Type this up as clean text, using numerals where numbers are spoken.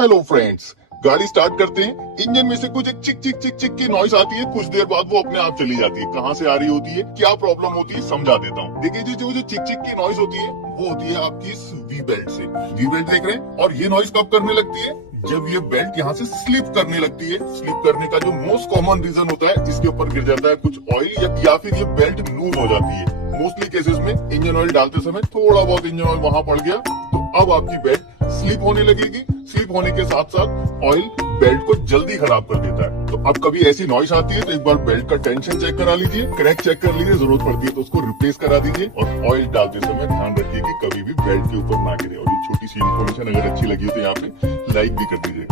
Hello friends, गाड़ी start करते हैं, इंजन में से कुछ एक चिक चिक चिक चिक की नॉइस आती है। कुछ देर बाद वो अपने आप चली जाती है। कहाँ से आ रही होती है, क्या प्रॉब्लम होती है, समझा देता हूँ। देखिए जो चिक चिक की नॉइस होती है वो होती है आपकी इस वी बेल्ट से। वी बेल्ट देख रहे हैं, और ये नॉइस कब करने लगती है, जब ये बेल्ट यहाँ से स्लिप करने लगती है। स्लिप करने का जो मोस्ट कॉमन रीजन होता है, इसके ऊपर गिर जाता है कुछ ऑयल या फिर ये बेल्ट लूज हो जाती है। मोस्टली केसेस में इंजन ऑयल डालते समय थोड़ा बहुत इंजन ऑयल वहां पड़ गया, तो अब आपकी बेल्ट स्लिप होने लगेगी। स्लिप होने के साथ साथ ऑयल बेल्ट को जल्दी खराब कर देता है। तो अब कभी ऐसी नॉइस आती है तो एक बार बेल्ट का टेंशन चेक करा लीजिए, क्रैक चेक कर लीजिए, जरूरत पड़ती है तो उसको रिप्लेस करा दीजिए। और ऑयल डालते समय ध्यान रखिए कि कभी भी बेल्ट के ऊपर ना गिरे। और ये छोटी सी इन्फॉर्मेशन अगर अच्छी लगी हो तो यहाँ पे लाइक भी कर दीजिए।